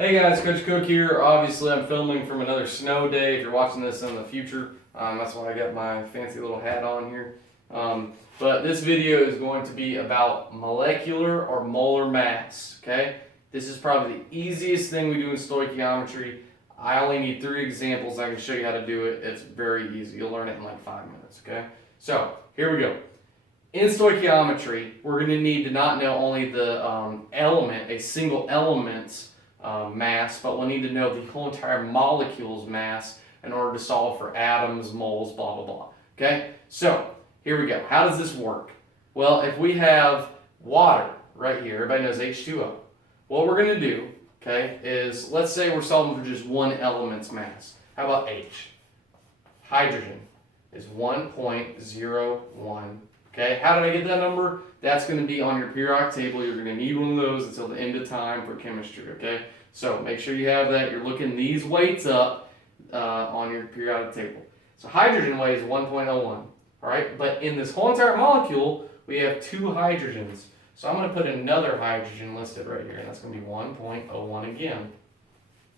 Hey guys, Coach Cook here. Obviously, I'm filming from another snow day. If you're watching this in the future, that's why I got my fancy little hat on here. But this video is going to be about molecular or molar mass, okay? This is probably the easiest thing we do in stoichiometry. I only need 3 examples. I can show you how to do it. It's very easy. You'll learn it in like 5 minutes, okay? So, here we go. In stoichiometry, we're going to need to not know only the element, a single element's mass, but we'll need to know the whole entire molecule's mass in order to solve for atoms, moles, blah, blah, blah. Okay? So, here we go. How does this work? Well, if we have water right here, everybody knows H2O. What we're going to do, okay, is let's say we're solving for just one element's mass. How about H? Hydrogen is 1.01. Okay, how did I get that number? That's going to be on your periodic table. You're going to need one of those until the end of time for chemistry, okay? So make sure you have that. You're looking these weights up on your periodic table. So hydrogen weighs 1.01, all right? But in this whole entire molecule, we have 2 hydrogens. So I'm going to put another hydrogen listed right here, and that's going to be 1.01 again.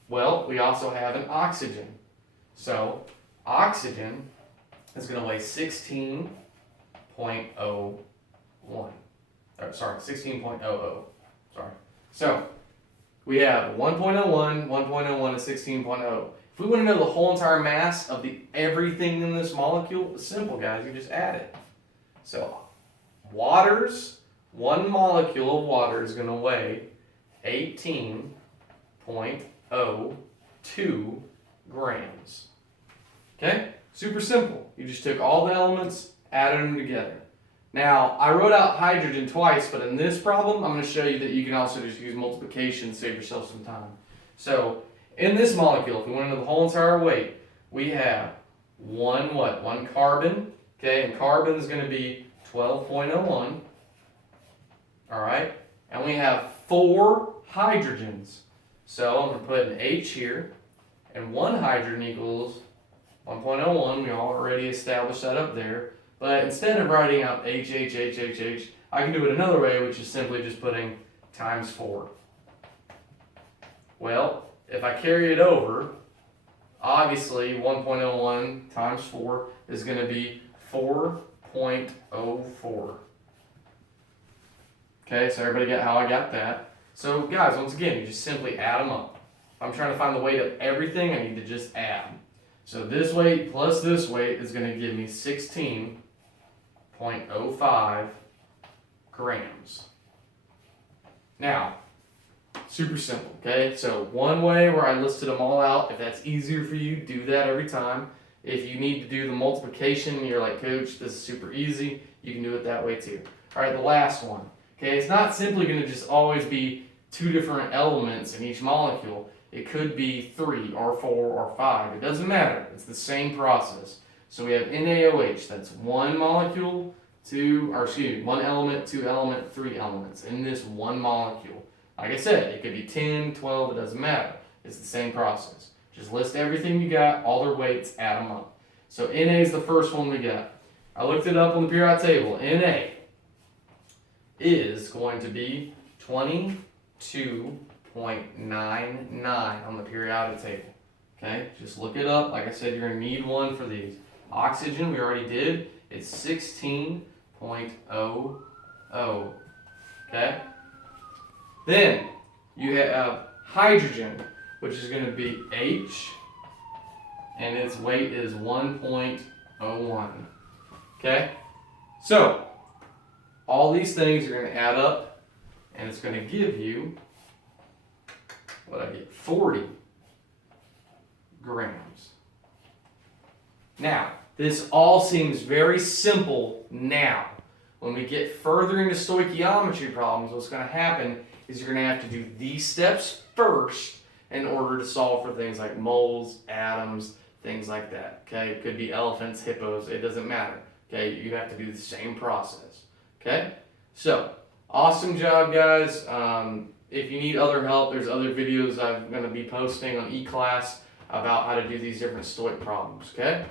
Well, we also have an oxygen. So oxygen is going to weigh 16.01. Sorry, 16.00. Sorry. So we have 1.01, 1.01, and 16.0. If we want to know the whole entire mass of everything in this molecule, it's simple, guys. You just add it. So one molecule of water is going to weigh 18.02 grams. Okay? Super simple. You just took all the elements, added them together. Now, I wrote out hydrogen twice, but in this problem, I'm going to show you that you can also just use multiplication to save yourself some time. So, in this molecule, if we want to know the whole entire weight, we have one carbon, okay, and carbon is going to be 12.01, all right, and we have 4 hydrogens. So, I'm going to put an H here, and 1 hydrogen equals 1.01, we already established that up there. But instead of writing out H, I can do it another way, which is simply just putting times 4. Well, if I carry it over, obviously 1.01 times 4 is going to be 4.04. Okay, so everybody get how I got that? So guys, once again, you just simply add them up. If I'm trying to find the weight of everything, I need to just add. So this weight plus this weight is going to give me 16.05 grams. Now, super simple, okay? So one way where I listed them all out, if that's easier for you, do that every time. If you need to do the multiplication and you're like, Coach, this is super easy, you can do it that way too. All right, the last one. Okay, it's not simply going to just always be 2 different elements in each molecule. It could be 3 or 4 or 5. It doesn't matter. It's the same process. So we have NaOH. That's 1 molecule, 1 element, 2 element, 3 elements in this one molecule. Like I said, it could be 10, 12. It doesn't matter. It's the same process. Just list everything you got, all their weights, add them up. So Na is the first one we got. I looked it up on the periodic table. Na is going to be 22.99 on the periodic table. Okay, just look it up. Like I said, you're going to need one for these. Oxygen, we already did. It's 16.00. Okay? Then you have hydrogen, which is going to be H, and its weight is 1.01. Okay? So, all these things are going to add up, and it's going to give you, 40 grams. Now, this all seems very simple now. When we get further into stoichiometry problems, what's going to happen is you're going to have to do these steps first in order to solve for things like moles, atoms, things like that. Okay, it could be elephants, hippos, it doesn't matter. Okay, you have to do the same process. Okay, so awesome job, guys. If you need other help, there's other videos I'm going to be posting on eClass about how to do these different stoic problems. Okay.